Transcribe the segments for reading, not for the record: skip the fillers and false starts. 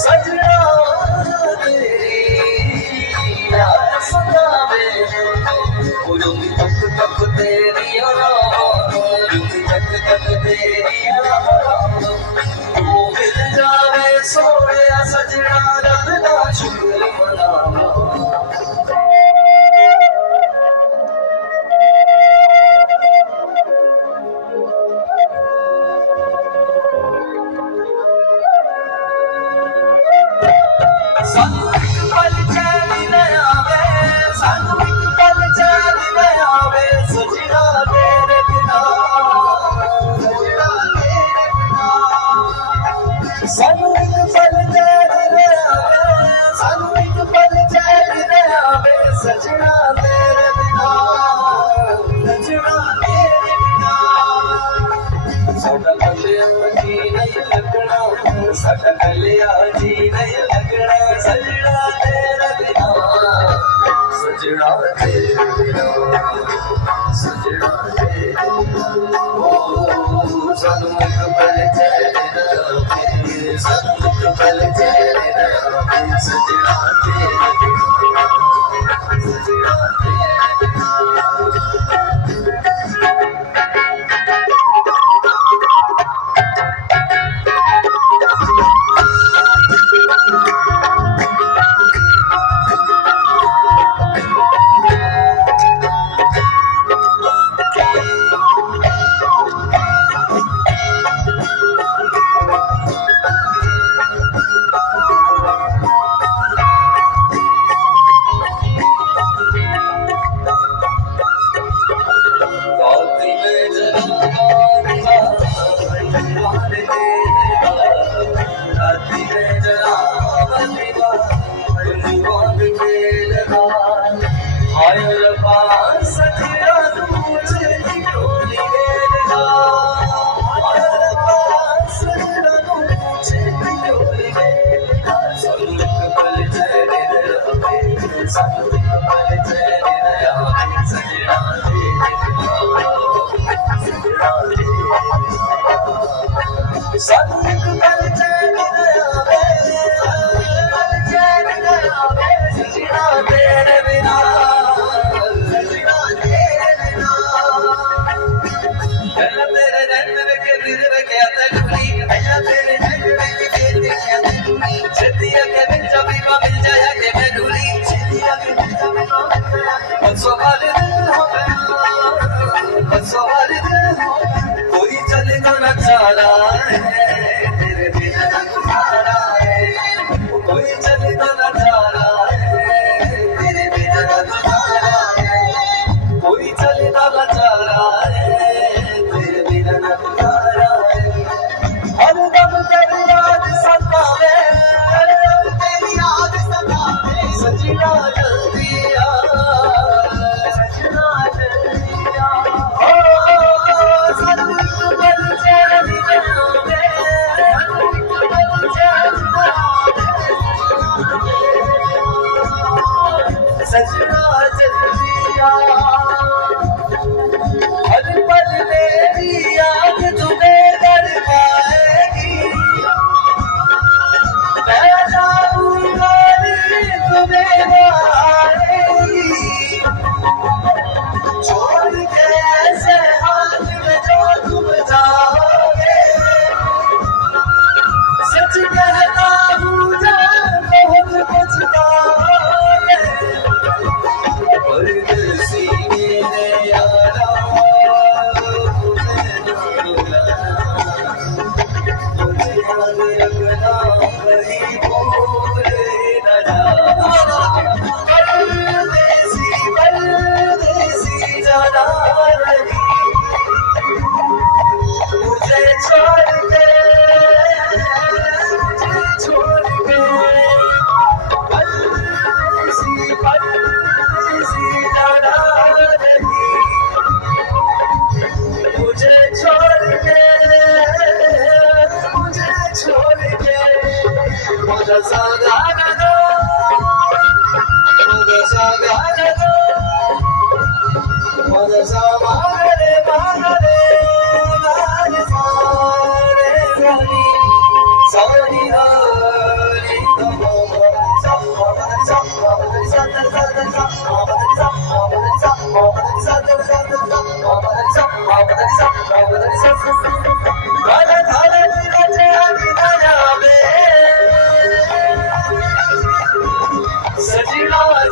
सजना तेरी याद सतावे रुक तक तक तेरी रुक तक तक तेरी वो मिल जावे सोने सजना रब दा शुक्र मनावा सानू एक पल चैन न आवे सानू एक पल चैन न आवे सजना तेरे बिना सजना तेरे बिना सानू एक पल चैन न आवे सानू एक पल चैन न आवे सजना तेरे बिना सजना तेरे बिना साडा कलिया जी नहीं लगना साडा कलिया जी नहीं लगना सजना तेरे बिना सजना तेरे बिना सजना तेरे ओ सानू एक पल चैन न आवे सानू एक पल चैन न आवे सजना तेरे बिना सजना तेरे बिना सानू एक पल चैन न आवे पल चैन न आवे सजना तेरे बिना सजना तेरे बिना पहला तेरे नैन के दिल में क्या तड़पी पहला तेरे नैन के दिल में क्या तड़पी छतिया के मिल जाबी का मिल जाया के मैं ढूंढी छतिया के मिल जाबी का मिल जाया बसो वाले दिल हो गया बसो वाले दिल हो कोई चले तो न चारा है तेरे बिना न गुजारा है कोई चले तो न चारा है तेरे बिना न गुजारा है कोई चले तो न चारा है तेरे बिना न गुजारा है हर दम तेरी याद सतावे हर दम तेरी याद सतावे सजना जल्दी आ सजना जल्दी आ सजना जल्दी आ हर पल मेरी याद तुम्हें कर पाएगी मैं जाऊंगा तुम्हें आएगी छोड़ के ऐसे हाथ में जो तुम जाओगे सच कहता हूँ जान बहुत पछताओगे परदेसी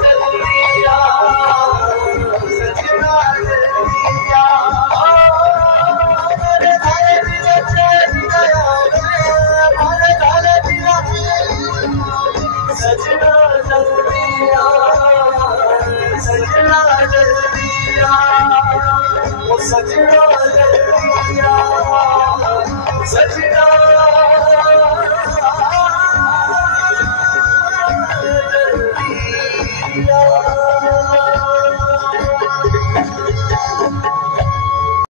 जल्दी आ सजना जल्दी आ हमारे थाले बिना चैन गया हमारे थाले बिना सजना जल्दी आ सजना जल्दी आ वो सजना जल्दी आ सजना जल्दी आ